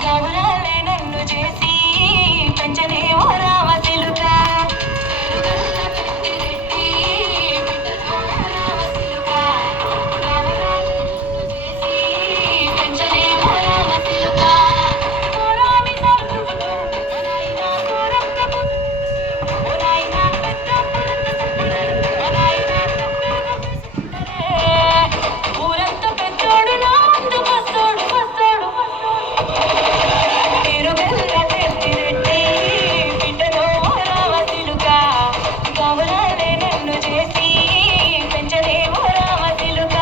గౌరాలే నన్ను చేసి పెంచనే ఓ రామ చిలుక ఊరంతా పెద్దోడు నా ముందు వస్తోడు వస్తోడు తిరుగల్ల పెద్దిరెడ్డి బిడ్డలో రామ చిలుక గౌరాలే నన్ను చేసి పెంచలే ఓ రామ చిలుక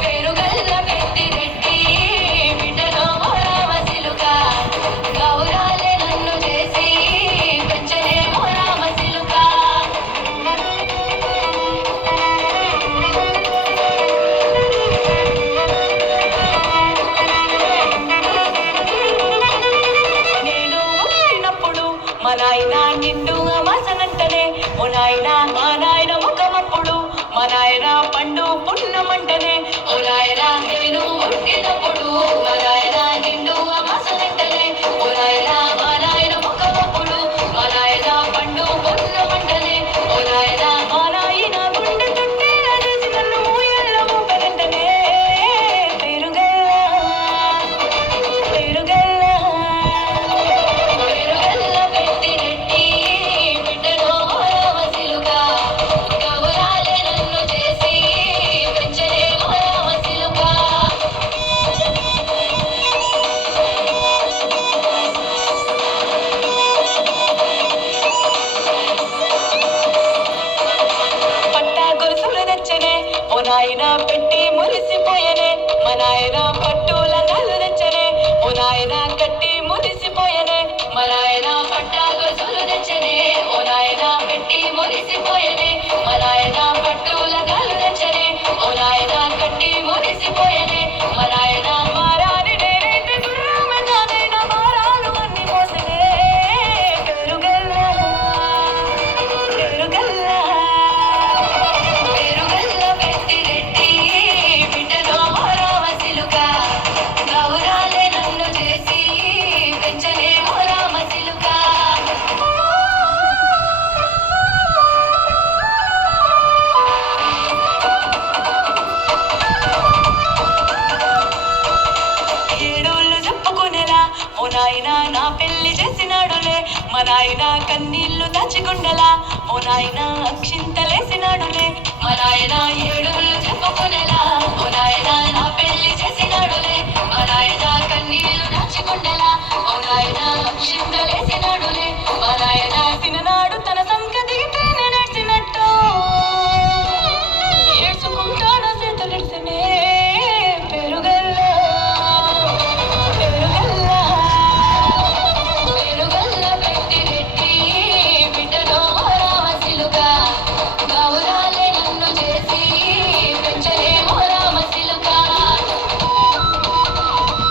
పెరుగల్ల పెద్దిరెడ్డి బిడ్డలో రామ చిలుక గౌరాలే నన్ను చేసి పెంచలే ఓ రామ చిలుక నేను పుట్టినప్పుడు మా నాయన నిండు అమాసనంటనే ఓ నాయన మా నాయన ముఖమప్పుడు మా నాయన పండు పున్నమంటనే ఓ నాయన నేను పుట్టినప్పుడు మా నాయన నిండు అమాసనంటనే ఓ నాయన మా నాయన ముఖమప్పుడు మా నాయన పండు పున్నమంటనే ఓ నాయన మా నాయన గుండె తొట్టే అదేసి నన్ను మూయల్ల ఊపనంటనే పెరుగల్ల పెరుగల్ల పెరుగల్ల పెద్దిరెడ్డి బిడ్డలో రామ చిలుక గౌరాలే నన్ను చేసి పెంచలే ఓ రామ చిలుక పట్టా గొలుసులు తెచ్చనే ఓ నాయన పెట్టి మురిసిపోయనే మా నాయన పట్టుల నలు తెచ్చనే ఓ నాయన కట్టి మురిసిపోయనే మా నాయన పట్టా గొలుసులు తెచ్చనే ఓ నాయన పెట్టి మురిసిపోయనే మా నాయన పట్టుల నలు తెచ్చనే ఓ నాయన కట్టి మురిసిపోయనే మా నాయన మారాని నేనైతే గుర్రమదానైన మారాలు అన్ని మోసనే పెరుగల్ల పెరుగల్ల పెరుగల్ల పెద్దిరెడ్డి బిడ్డలో రామ చిలుక గౌరాలే నన్ను చేసి పెంచలే ఓ రామ చిలుక ఏడోళ్ళు చెప్పుకునేలా ఓ నాయన నా పెళ్లి చేసినాడులే మా నాయన కన్నీళ్లు దాచిగుండలా ఓ నాయన అక్షింతలేసినాడులే మా నాయన ఏడోళ్ళు చెప్పుకునేలా ఓ నాయన నా పెళ్లి చేసినాడులే మా నాయన